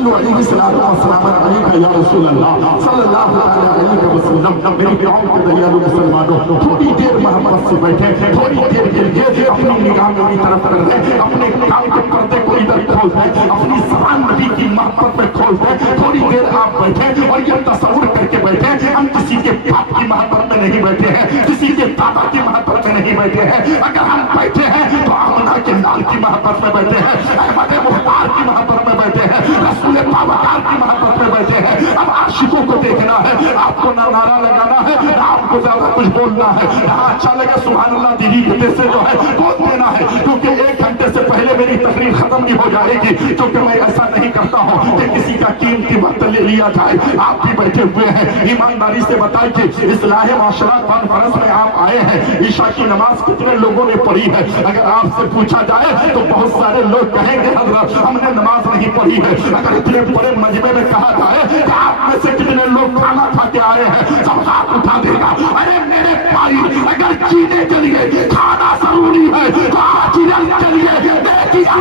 صلو علیہ السلام علیکہ یا رسول اللہ صلی اللہ علیہ وسلم۔ میری قوم کے دریالو مسلمانوں، تھوڑی دیر محبت سے بیٹھے، تھوڑی دیر کے لیے اپنی نگاہ میری طرف کر دیں، اپنے کام کے پردے کو ادھر کھول دیں، اپنی زبان نبی کی محبت میں کھول دیں۔ تھوڑی دیر آپ بیٹھے اور یہ تصور کر کے بیٹھے، ہم کسی کے باپ کی محبت میں نہیں بیٹھے ہیں، کسی کے دادا کی محبت میں نہیں بیٹھے ہیں۔ اگر ہم بیٹھے ہیں تو آمنہ کے لال کی محبت میں بیٹھے ہیں، احمد مختار کی محبت میں بیٹھے ہیں، رسول پاوکار کی محبت میں بیٹھے ہیں۔ اب عاشقوں کو دیکھنا ہے، آپ کو نہ نعرہ لگانا ہے، نہ آپ کو زیادہ کچھ بولنا ہے۔ یہاں اچھا لگے سبحان اللہ دیدی کے سے جو ہے بول دینا ہے، کیونکہ 1 گھنٹے سے پہلے میری تقریر ختم بھی ہو جائے گی، کیونکہ میں ایسا نہیں کرتا ہوں کہ کسی کا قیمتی وقت لے لیا جائے۔ آپ بھی بیٹھے ہوئے ہیں، ایمانداری سے بتائیں کہ اصلاح معاشرہ کانفرنس میں آپ آئے ہیں، عشاء کی نماز کتنے لوگوں نے پڑھی ہے؟ اگر آپ سے پوچھا جائے تو بہت سارے لوگ کہیں گے حضرت ہم نے نماز نہیں پڑھی ہے۔ اگر اتنے بڑے مجمع میں کہا جائے کہ آپ میں سے کتنے لوگ کھانا کھا کے آئے ہیں، سب ہاتھ اٹھا دے گا۔ ارے میرے بھائی، اگر جینے کے لیے کھانا ضروری ہے تو آخرت کے لیے نیکیاں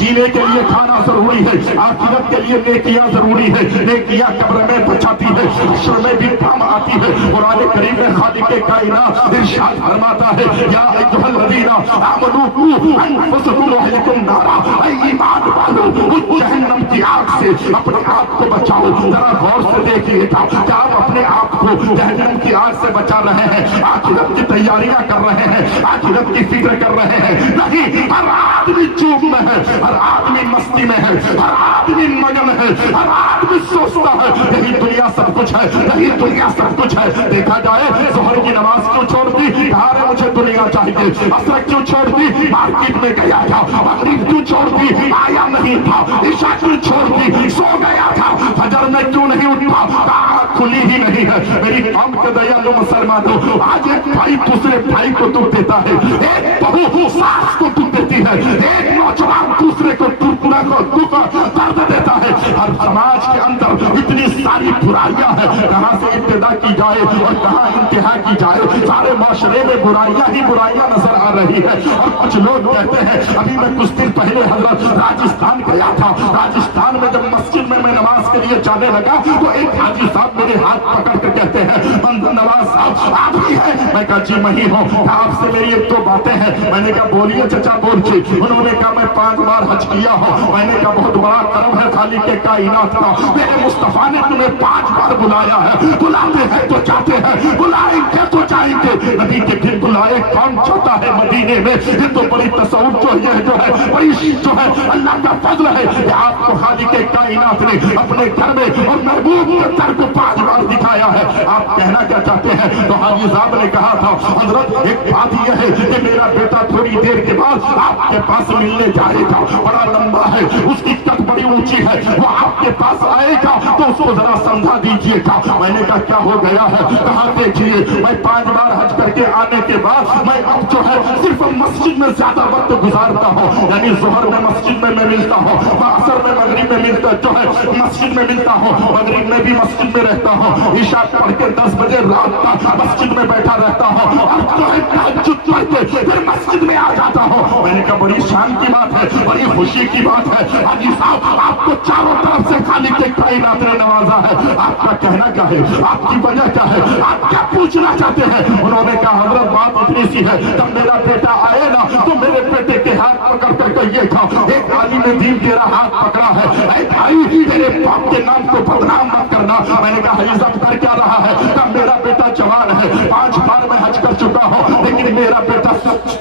جینے کے لیے کھانا ضروری ہے، آخرت کے لیے نیکیاں ضروری ہے۔ نیکیاں قبر میں بچاتی ہے، حشر میں بھی کام آتی ہے۔ قرآن کریم میں خالق کائنات ارشاد فرماتا ہے یا ایھا الذین آمنوا قوا انفسکم واہلکم نارا، اے ایمان والو اس جہنم کی آگ سے اپنے آپ کو بچاؤ۔ ذرا غور سے دیکھیے گا کہ آپ اپنے آپ کو جہنم کی آگ سے بچا رہے ہیں، آخرت کی تیاریاں کر رہے ہیں، آخرت کی فکر کر رہے ہیں؟ نہیں، ہر آدمی چوب میں ہے، ہر آدمی مستی میں ہے، ہر آدمی مگن ہے، ہر آدمی سوچتا ہے یہی دنیا سب کچھ ہے، یہی دنیا سب کچھ ہے۔ دیکھا جائے ظہر کی نماز کیوں چھوڑ دی؟ کہا رہے مجھے دنیا چاہیے۔ عصر کیوں چھوڑ دی؟ مارکیٹ میں گیا تھا۔ مغرب کیوں چھوڑ دی؟ آیا نہیں تھا۔ عشاء کیوں چھوڑ دی؟ سو گیا تھا۔ فجر میں کیوں نہیں اٹھا؟ آنکھ کھلی ہی نہیں ہے۔ میری قوم کے دیالو مسلمانوں، آج ایک بھائی دوسرے بھائی کو دکھ دیتا ہے، ایک بہو ساس کو دکھ دیتی ہے، ایک نوجوان دوسرے کو درد دیتا ہے۔ ہر سماج کے اندر اتنی ساری برائیاں ہیں، کہاں سے ابتدا کی جائے اور کہاں انتہا کی جائے؟ سارے معاشرے میں برائیاں ہی برائیاں نظر آ رہی ہے۔ اور کچھ لوگ کہتے ہیں، ابھی میں کچھ دن پہلے حضرت راجستھان گیا تھا، راجستھان میں جب مسجد میں نماز کے لیے جانے لگا تو ایک حاجی صاحب میرے ہاتھ پکڑ کے کہتے ہیں منظر نواز صاحب آپ ہی ہیں؟ میں کہا جی میں ہی ہوں، آپ سے میری 1-2 باتیں ہیں۔ میں نے کہا بولیے چچا بولیے۔ انہوں نے کہا میں 5 بار حج کیا ہوں۔ میں نے کہا بہت بڑا کرم ہے خالق کے کائنات کا، میرے مصطفیٰ نے تمہیں 5 بار بلایا ہے، بلاتے ہیں تو جاتے ہیں، بلائیں گے تو جائیں گے۔ نبی کے دل بلائے کون چاہتا ہے مدینے میں؟ یہ تو بڑی تصور جو ہے بڑی جو ہے اللہ کا فضل ہے کہ آپ کو خالق کے کائنات نے اپنے گھر میں اور محبوب کے در کو 5 بار دکھایا ہے۔ آپ کہنا کیا چاہتے ہیں؟ تو حاجی صاحب نے کہا تھا حضرت ایک بات یہ ہے کہ میرا بیٹا تھوڑی دیر کے بعد آپ کے پاس ملنے جائے گا، بڑا لمبا ہے، اس کی قد بڑی اونچی ہے، وہ آپ کے پاس آئے گا تو اس کو ذرا سمجھا دیجئے گا۔ میں نے کہا کیا ہو گیا ہے؟ کہا دیکھیے میں 5 بار حج کر کے آنے کے بعد میں اب جو ہے صرف مسجد میں زیادہ وقت گزارتا ہوں، یعنی ظہر میں مسجد میں ملتا ہوں، عصر میں مغرب میں ملتا جو ہے مسجد میں ملتا ہوں، مغرب میں بھی مسجد میں رہتا ہوں، عشاء پڑھ کے 10 بجے رات تک مسجد میں بیٹھا رہتا ہوں، اور جو ہے تہجد پڑھ کے پھر مسجد میں آ جاتا ہوں۔ میں نے کہا بڑی شان کی بات ہے، بڑی خوشی کی بات ہے حاجی صاحب، آپ کو چاروں طرف سے خالق کے کائنات نے نوازا ہے، آپ کا کہنا کیا ہے؟ آپ کی وجہ کیا ہے؟ آپ کیا پوچھنا چاہتے ہیں؟ انہوں نے کہا حضرت بات اتنی سی ہے، جب میرا بیٹا آئے نا تو میرے بیٹے کے ہاتھ پکڑ کر کے یہ کہا ایک عالم دین تیرا ہاتھ پکڑا ہے، اے بھائی میرے باپ کے نام کو بدنام مت کرنا۔ میں نے کہا حاجی صاحب کر کیا رہا ہے؟ کہ میرا بیٹا جوان ہے، 5 بار میں حج کر چکا ہوں، لیکن میرا بیٹا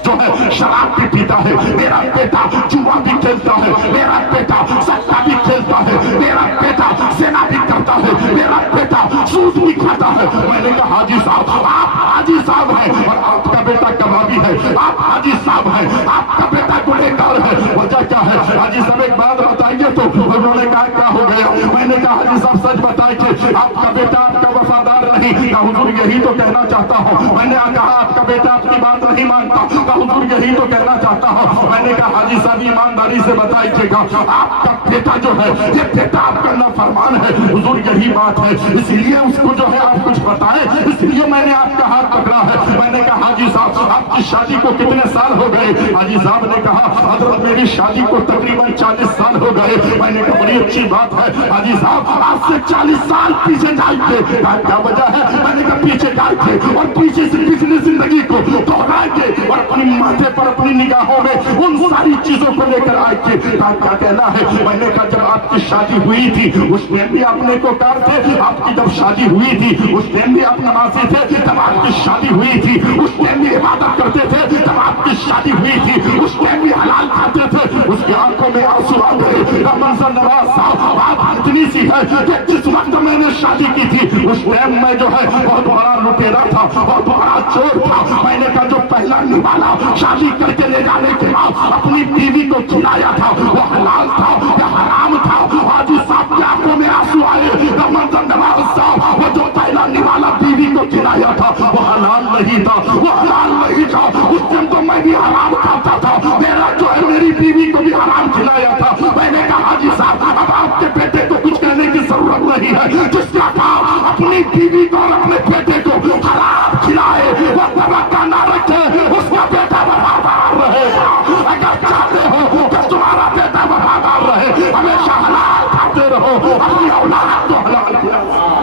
جو ہے شراب بھی پیتا ہے، میرا بیٹا جوا بھی کھیلتا ہے، میرا بیٹا سٹا بھی کھیلتا ہے، میرا بیٹا زنا بھی کرتا ہے، میرا بیٹا سود بھی کھاتا ہے۔ میں نے کہا حاجی صاحب آپ حاجی صاحب ہیں اور آپ کا بیٹا کبابی ہے، آپ حاجی صاحب ہیں، آپ کا بیٹا گنہگار ہے، وجہ کیا ہے؟ حاجی صاحب ایک بات بتائیے تو انہوں نے کہا کیا ہو گیا؟ میں نے کہا حاجی صاحب سچ بتائیے آپ کا بیٹا آپ کا وفادار نہیں؟ حضور یہی تو کہنا چاہتا ہوں۔ میں نے کہا آپ کا बेटा अपनी बात नहीं मानता। कहा हुजूर यही तो कहना चाहता हूँ। मैंने कहा हाजी साहब ईमानदारी से बताइएगा, आपका बेटा जो है ये बेटा आपका नाफरमान है। हुजूर यही बात है, इसीलिए उसको जो है आप कुछ बताएं, इसलिए मैंने आपका हाथ पकड़ा है। मैंने कहा हाजी साहब आपकी शादी को कितने साल हो गए? हाजी साहब ने कहा हजरत मेरी शादी को तकरीबन 40 साल हो गए। मैंने कहा बड़ी अच्छी बात है हाजी साहब, आज से 40 साल पीछे जाएंगे। क्या वजह है? मैंने कहा पीछे जाएंगे और पीछे से पिछली जिंदगी को दोहराएंगे और अपनी माथे पर अपनी निगाहों में उन सारी चीजों को लेकर आएंगे। क्या कहना है? मैंने कहा जब आपकी शादी हुई थी उस टाइम भी आप नेकोकार थे, आपकी जब शादी हुई थी उस टाइम भी आप नमाजी थे, जब आपकी शादी हुई थी उस टाइम भी इबादत करते थे, जब आपकी शादी हुई थी उस टाइम भी हलाल खाते थे। उसकी आंखों में आंसू आ गए। मंजर नवाज साहब बात इतनी सी है कि जिस वक्त मैंने शादी की थी उस टाइम में जो है बहुत बड़ा लुटेरा था, बहुत बड़ा चोर था। मैंने कहा जो पहला निवाला शादी करके ले जाने के बाद अपनी बीवी को खिलाया था वो हलाल था या हराम था? हाजी साहब की आंखों में आंसू आए। मंजर नवाज साहब वो जो पहला निवाला बीवी को खिलाया था वो हलाल नहीं था, वो हलाल नहीं था। उस दिन तो मैं भी हराम खाता था, मेरा जो है मेरी बीवी को भी हराम खिलाया था। मैंने कहा हाजी साहब अब आपके बेटे को कुछ कहने की जरूरत नहीं है, जिसका बाप अपनी बीवी को और अपने बेटे को हराम खिलाए वो तवक्का ना रखे उसका बेटा वफादार रहेगा। अगर चाहते हो कि तुम्हारा बेटा वफादार रहे हमेशा हलाल खाते रहो, अपनी औलाद को हलाल खिलाओ।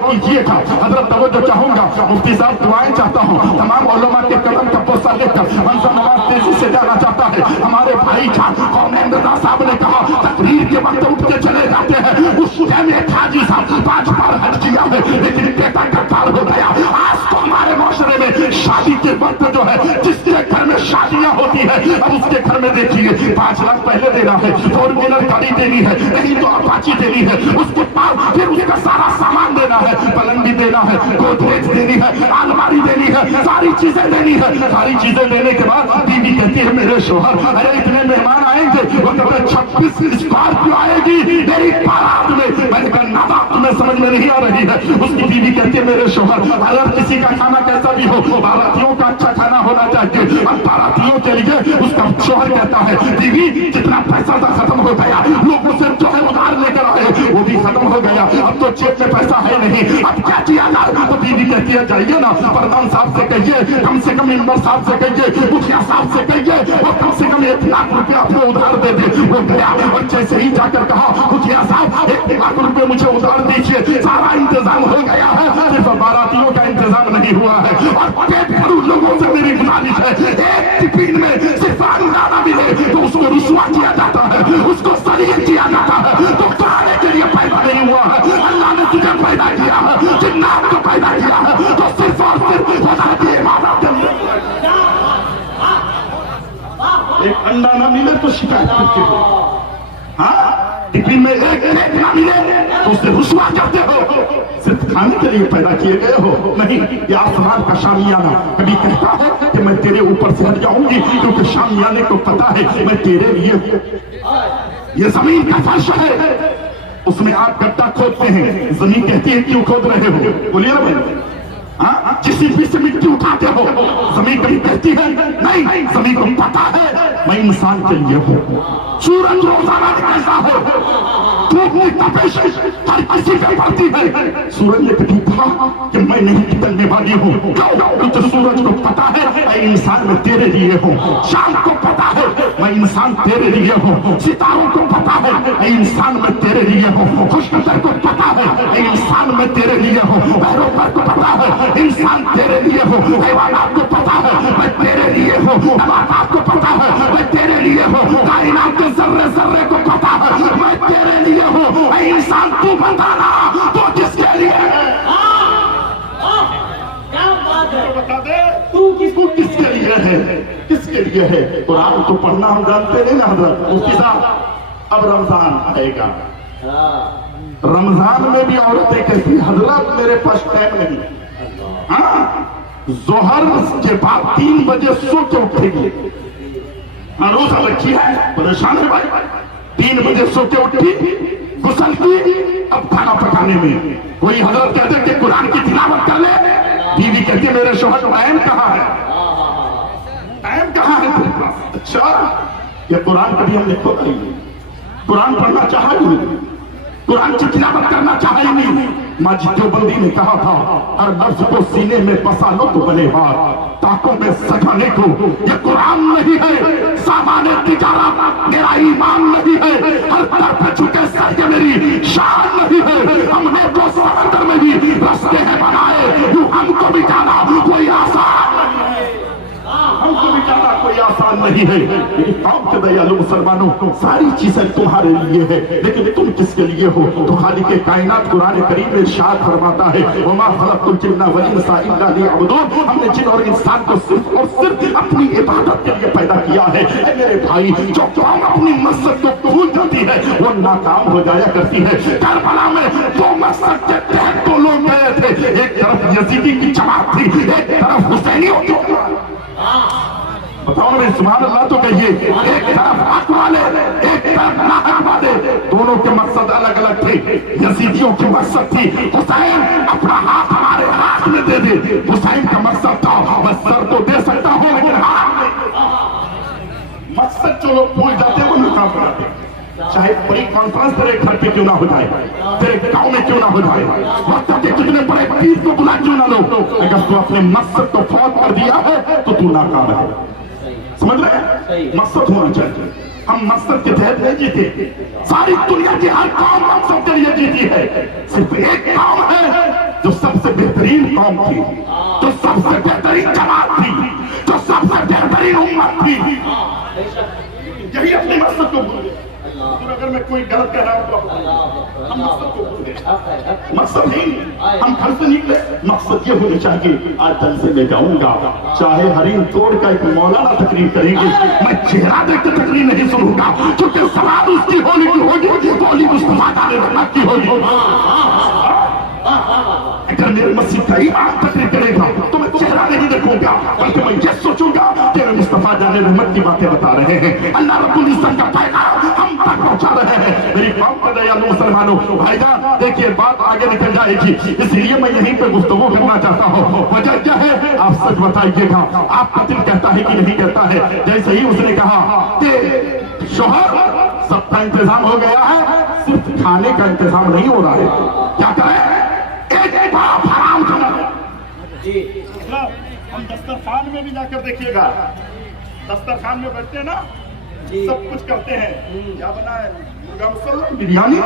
कीजिएगा हजरत तवज्जो चाहूंगा, मुफ्ती साहब दुआएं चाहता हूँ, तमाम उलमा के कदम का बोसा लेकर मंजर नवाज तेजी से जाना चाहता है। हमारे भाई जान कौमेन रजा साहब ने कहा तकरीर के वक्त उठ के चले जाते हैं। उस टाइम एक हाजी साहब 5 बार हज किया है लेकिन बेटा कत्तार हो गया। आज तो हमारे माशरे में शादी के वक्त जो है जिसके घर में शादियां होती है अब उसके घर में देखिए 5 लाख पहले देना है, 4 व्हीलर गाड़ी देनी है, नहीं तो अपाची देनी है, उसके पास फिर उसका सारा सामान देना है, पलंग भी देना है, गोदरेज देनी है, अलमारी देनी है, सारी चीजें देनी है। सारी चीजें देने के बाद बीवी कहती है मेरे शोहर अरे इतने मेहमान आएंगे, वो कहते 26 स्कॉर्पियो आएगी मेरी बारात में। मैंने कहा नादा तुम्हें समझ में नहीं आ रही है। उसकी बीवी कहती है मेरे शोहर अगर किसी का खाना कैसा भी हो बारातियों का अच्छा खाना होना चाहिए। अब बारातियों के लिए उसका शोहर कहता है बीवी जितना पैसा था खत्म हो गया, लोगों से जो है उधार लेकर आए वो भी खत्म हो गया, अब तो जेब में पैसा है नहीं, अब क्या किया जाए? तो बीवी कहती है जाइए ना प्रधान साहब से कहिए, कम से कम मेंबर साहब से कहिए, मुखिया साहब से कहिए और कम से कम 1 लाख रुपया आपको उधार दे दे। वो गया और जैसे ही जाकर कहा मुखिया साहब 1 लाख रुपए मुझे उधार दीजिए, सारा इंतजाम हो गया है, सिर्फ बारातियों का इंतजाम नहीं हुआ है। और पेट भरू लोगों से मेरी गुजारिश है एक टिफिन में सिर्फ अंडा मिले तो उसको रुसवा किया जाता है, उसको सलीम किया जाता है। तो खाने के लिए पैदा नहीं हुआ है, अल्लाह ने तुझे पैदा किया है, जिन्नात को पैदा किया है तो सिर्फ और सिर्फ खुदा की इबादत के लिए। एक अंडा ना मिले तो शिकायत करते हो, हाँ टिफिन में एक ना मिले तो उससे रुसवा करते हो, सिर्फ खाने के लिए पैदा किए गए हो। नहीं, ये आसमान का शामियाना कभी कहता है कि मैं तेरे ऊपर से हट जाऊंगी क्योंकि शामियाने को पता है मैं तेरे लिए हूं। ये जमीन का फर्श है, उसमें आप गड्ढा खोदते हैं, जमीन कहती है क्यों खोद रहे हो? बोलिए ना भाई, हाँ जिस भी से मिट्टी उठाते हो जमीन कभी कहती है नहीं, जमीन को पता है मैं इंसान के लिए हूँ। सूरज रोजाना कैसा हो, धूप की तपिश हर किसी पे पड़ती है, सूरज ने कभी कहा कि मैं नहीं निकलने वाली हूँ, क्योंकि सूरज को पता है मैं इंसान में तेरे लिए हूँ, शाम को पता है मैं इंसान तेरे लिए हूँ, सितारों को पता है मैं इंसान में तेरे लिए हूँ, खुशनजर को पता है मैं इंसान में तेरे लिए हूँ, पैरों को पता है इंसान तेरे लिए हूँ, हैवानात को पता है मैं तेरे लिए हूँ, नबातात को पता है मैं तेरे लिए हूँ, कायनात के जर्रे जर्रे को पता है मैं तेरे लिए हूँ। ऐ इंसान तू बताना तो किसके लिए है? क्या बात है, बता दे तू किसके लिए है? किसके लिए है? कुरान तो पढ़ना हम जानते नहीं ना हजरत मुफ्ती साहब। अब रमजान आएगा, रमजान में भी औरतें कहती हजरत मेरे पास टाइम नहीं, हाँ जोहर के बाद 3 बजे सो के उठेगी। रोजा बच्ची है, परेशान है भाई। 3 बजे सो के उठी, गुस्ल की, अब खाना पकाने में कोई हजरत कहते कि कुरान की तिलावत कर ले, बीवी कहती है मेरे शोहर टाइम कहाँ है, टाइम कहाँ है तेरे पास। अच्छा, ये कुरान कभी हमने खोला ही नहीं, कुरान पढ़ना चाहा ही नहीं, कुरान की तिलावत करना चाहा ही नहीं। माजिद देवबंदी ने कहा था हर लफ्ज को सीने में बसा लो तो बने हार, ताकों में सजाने को ये कुरान नहीं है, सामान्य तिजारत मेरा ईमान नहीं है, हर तरफ झुके सर ये मेरी शान नहीं है। हमने तो समंदर में भी रास्ते हैं बनाए, यूं हमको भी जाना कोई आसान नहीं है, हमको भी जाना कोई आसान नहीं है। मेरी कौम के दयालु मुसलमानों, सारी चीजें तुम्हारे लिए है, लेकिन तुम किसके लिए हो? तो खालिक कायनात कुरान करीम में इरशाद फरमाता है वमा खलक़तुल जिन्ना वल इंसा इल्ला लियअबुदून, हमने जिन और इंसान को सिर्फ और सिर्फ अपनी इबादत के लिए पैदा किया है। ऐ मेरे भाई, जो कौम अपनी मकसद को भूल जाती है वो नाकाम हो जाया करती है। करबला में 2 मकसद के तहत 2 लोग गए थे, एक तरफ यजीदी की जमात थी, एक तरफ हुसैनियों की जमात। बताओ ना, सुभान अल्लाह तो कहिए। एक तरफ हक वाले, एक तरफ नाहक वाले, दोनों के मकसद अलग अलग थे। यजीदियों की मकसद थी हुसैन अपना हाथ हमारे हाथ में दे दे, हुसैन का मकसद था मैं सर तो दे सकता हूं लेकिन हाथ नहीं। मकसद जो लोग भूल जाते हैं वो नाकाम कराते, चाहे बड़ी कॉन्फ्रेंस तेरे घर पे क्यों ना हो जाए, तेरे गांव में क्यों ना हो जाए, वक्त के कितने बड़े पीर को बुला क्यों ना लो, अगर तू अपने मकसद को फौत कर दिया है तो तू नाकाम है। समझ रहे? मकसद होना चाहिए। हम मकसद के तहत नहीं जीते, सारी दुनिया की हर कौम मकसद के लिए जीती है। सिर्फ एक कौम है जो सबसे बेहतरीन कौम थी, जो सबसे बेहतरीन जमात थी, जो सबसे बेहतरीन उम्मत थी, यही अपने मकसद को भूल गए। अगर मैं कोई गलत कह रहा हूं तो हम मकसद को भूल गए। मकसद ही हम घर से निकले, मकसद ये होनी चाहिए आज दल से मैं जाऊंगा, चाहे हरीम तोड़ का एक मौलाना तकरीर करेंगे, मैं चेहरा देख के तकरीर नहीं सुनूंगा, क्योंकि सवाल उसकी होली की होगी, बोली मुस्तफा रहमत की होगी। अगर मेरे मस्जिद का ईमान तकरीर करेगा तो मैं चेहरा नहीं देखूंगा, बल्कि मैं ये सोचूंगा कि मुस्तफा जाने रहमत की बातें बता रहे हैं, अल्लाह रब्बुल इज्जत का पैगाम हम तक पहुंचा रहे हैं। मेरी कौम के दयालु मुसलमानों, भाईजान देखिए बात आगे निकल जाएगी, इसलिए मैं यहीं पे गुफ्तगू करना चाहता हूँ। वजह क्या है आप सच बताइएगा, आपका दिल कहता है कि नहीं कहता है? जैसे ही उसने कहा कि शोहर सबका इंतजाम हो गया है, सिर्फ खाने का इंतजाम नहीं हो रहा है, क्या करें? एक हराम खाना। हम दस्तरखान में भी जाकर देखिएगा, दस्तरखान में बैठते हैं ना, सब कुछ करते हैं, क्या बना है? मुर्गा मुसल्लम, बिरयानी,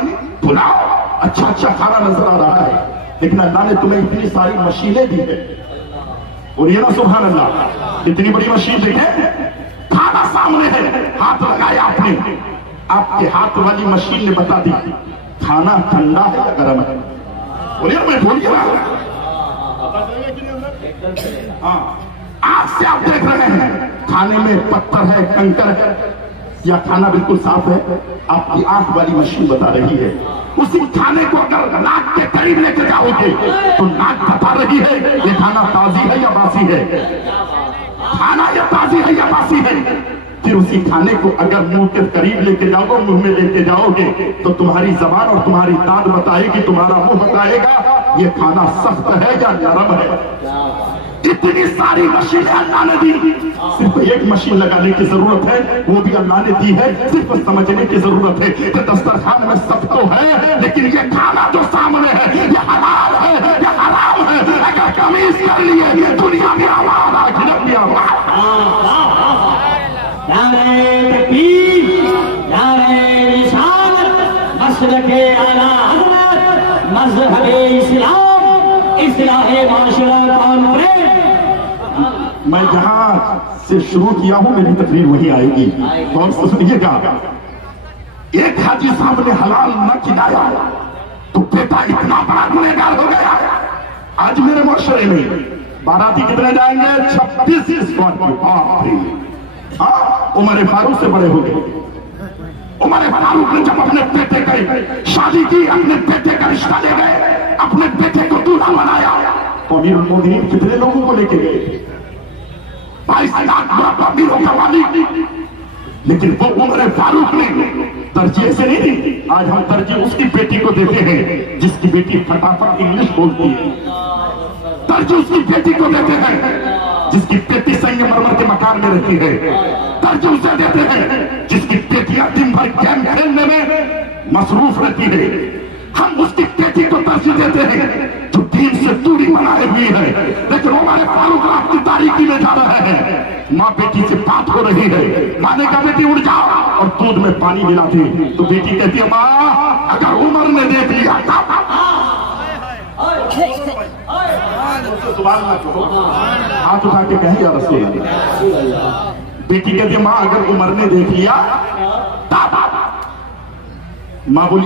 पुलाव, अच्छा अच्छा खाना नजर आ रहा है, लेकिन अल्लाह ने तुम्हें इतनी सारी मशीनें दी है। और ये ना सुभान अल्लाह, इतनी बड़ी मशीन देखे, खाना सामने है, हाथ लगाया आपने, आपके हाथ वाली मशीन ने बता दी खाना ठंडा है या गर्म है। बोलिए मैं बोलिए हाँ, आज से आप देख रहे हैं खाने में पत्थर है, कंकर है या खाना बिल्कुल साफ है, आपकी आंख वाली मशीन बता रही है। उसी खाने को अगर नाक के करीब लेके जाओगे तो नाक बता रही है ये खाना ताजी है या बासी है, खाना या ताजी है या बासी है। फिर उसी खाने को अगर मुंह के करीब लेके जाओगे, मुंह में लेके जाओगे तो तुम्हारी जबान और तुम्हारी दांत बताएगी, तुम्हारा मुंह बताएगा ये खाना सख्त है या नरम है। इतनी सारी मशीनें अल्लाह ने दी, सिर्फ एक मशीन लगाने की जरूरत है, वो भी अल्लाह ने दी है, सिर्फ समझने की जरूरत है कि दस्तरखान में सब तो है, लेकिन ये खाना जो सामने है ये हलाल है या हराम है। अगर कमीज कर लिए दुनिया में आवाज आ गिरक की आवाज, नारे तकबीर, नारे रिसालत, मसलके आला हज़रत, मज़हबे इस्लाम, इस्लाहे माशरा कॉन्फ्रेंस। मैं जहां से शुरू किया हूं मेरी तकरीर वही आएगी, और सुनिएगा। एक हाजी साहब ने हलाल न खिलाया तो बेटा इतना बड़ा गुनहगार हो गया। आज मेरे मुआशरे में बाराती कितने जाएंगे? 36 उमर फारूक से बड़े हो गए। उमर फारूक ने जब अपने बेटे की शादी की, अपने बेटे का रिश्ता ले गए, अपने बेटे को दूल्हा बनाया, तो अमीर उल मोमिनीन कितने लोगों को लेके गए थे? 22 लाख अमीरों का मालिक, लेकिन वो उमर फारूक ने तरजीह से नहीं दी। आज हम तरजीह उसकी बेटी को देते हैं जिसकी बेटी फटाफट इंग्लिश बोलती है, तरजीह उसकी बेटी को देते हैं जिसकी बेटी संगमरमर के मकान में रहती है, तरजीह उसे देते हैं जिसकी बेटियां दिन भर गेम खेलने में मसरूफ रहती है। हम उसकी बेटी को तरजीह देते हैं जो दीन से दूरी बनाए हुई है, लेकिन हमारे फारूक रात की तारीकी में जा रहे हैं। माँ बेटी से बात हो रही है, माँ ने कहा बेटी उड़ जाओ और दूध में पानी मिलाती, तो बेटी कहती है माँ अगर उमर ने देख लिया हाथ उठा के कहे या रसूल अल्लाह। बेटी कहती है माँ अगर उमर ने देख लिया, माँ बोली